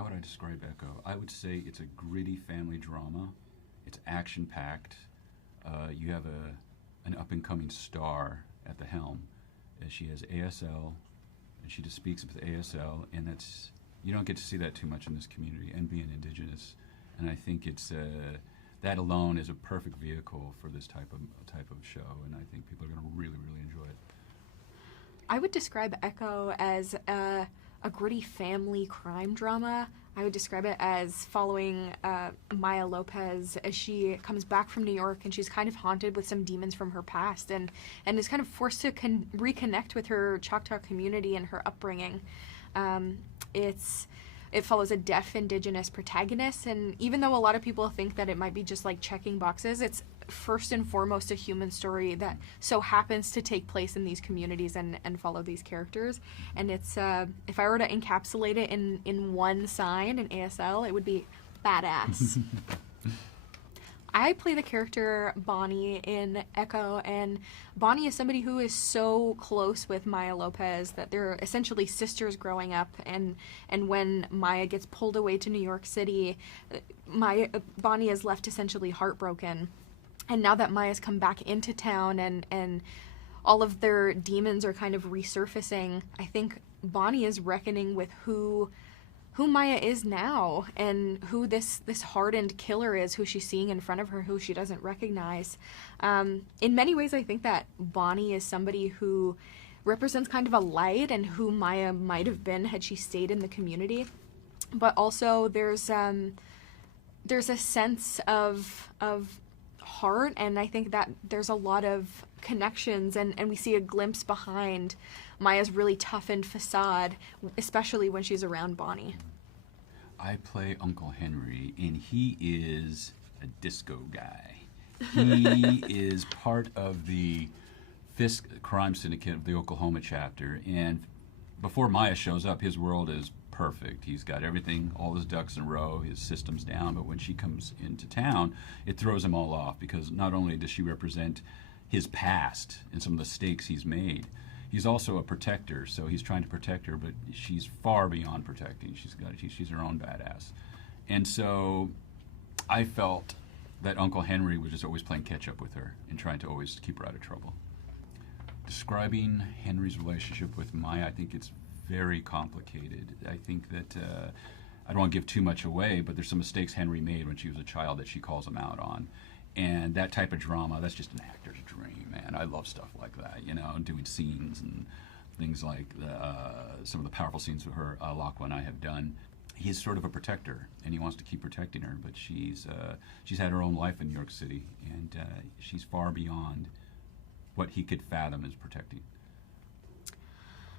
How would I describe Echo? I would say it's a gritty family drama. It's action-packed. You have an up-and-coming star at the helm. She has ASL, and she just speaks with ASL, and that's, you don't get to see that too much in this community, and being Indigenous. And I think it's that alone is a perfect vehicle for this type of show, and I think people are going to really, really enjoy it. I would describe Echo as a gritty family crime drama. I would describe it as following Maya Lopez as she comes back from New York, and she's kind of haunted with some demons from her past, and is kind of forced to reconnect with her Choctaw community and her upbringing. It follows a deaf Indigenous protagonist, and even though a lot of people think that it might be just like checking boxes, it's first and foremost a human story that so happens to take place in these communities and follow these characters. And it's if I were to encapsulate it in one sign, in ASL, it would be badass. I play the character Bonnie in Echo, and Bonnie is somebody who is so close with Maya Lopez that they're essentially sisters growing up, and when Maya gets pulled away to New York City, Bonnie is left essentially heartbroken. And now that Maya's come back into town and all of their demons are kind of resurfacing, I think Bonnie is reckoning with who Maya is now, and who this hardened killer is, who she's seeing in front of her, who she doesn't recognize. In many ways, I think that Bonnie is somebody who represents kind of a light, and who Maya might have been had she stayed in the community. But also there's a sense of heart, and I think that there's a lot of connections, and we see a glimpse behind Maya's really toughened facade, especially when she's around Bonnie. I play Uncle Henry, and he is a disco guy. He is part of the Fisk crime syndicate of the Oklahoma chapter, and before Maya shows up, his world is perfect. He's got everything, all his ducks in a row, his system's down, but when she comes into town, it throws him all off, because not only does she represent his past and some of the mistakes he's made, he's also a protector, so he's trying to protect her, but she's far beyond protecting. She's her own badass. And so I felt that Uncle Henry was just always playing catch up with her and trying to always keep her out of trouble. Describing Henry's relationship with Maya, I think it's very complicated. I think that I don't want to give too much away, but there's some mistakes Henry made when she was a child that she calls him out on. And that type of drama, that's just an actor's dream, man. I love stuff like that, doing scenes and things like some of the powerful scenes with her, Alaqua and I have done. He's sort of a protector, and he wants to keep protecting her, but she's had her own life in New York City, and she's far beyond what he could fathom as protecting.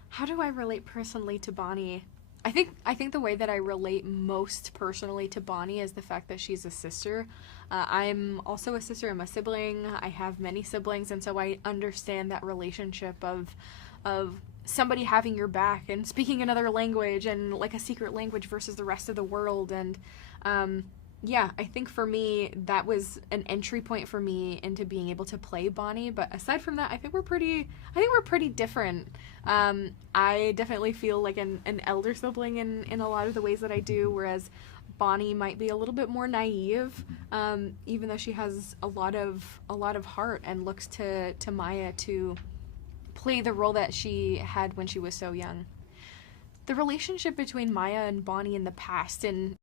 How do I relate personally to Bonnie? I think the way that I relate most personally to Bonnie is the fact that she's a sister. I'm also a sister. I'm a sibling. I have many siblings, and so I understand that relationship of somebody having your back and speaking another language, and like a secret language versus the rest of the world. And I think for me that was an entry point for me into being able to play Bonnie. But aside from that, I think we're pretty different. I definitely feel like an elder sibling in a lot of the ways that I do, whereas Bonnie might be a little bit more naive, even though she has a lot of heart and looks to Maya to play the role that she had when she was so young. The relationship between Maya and Bonnie in the past, and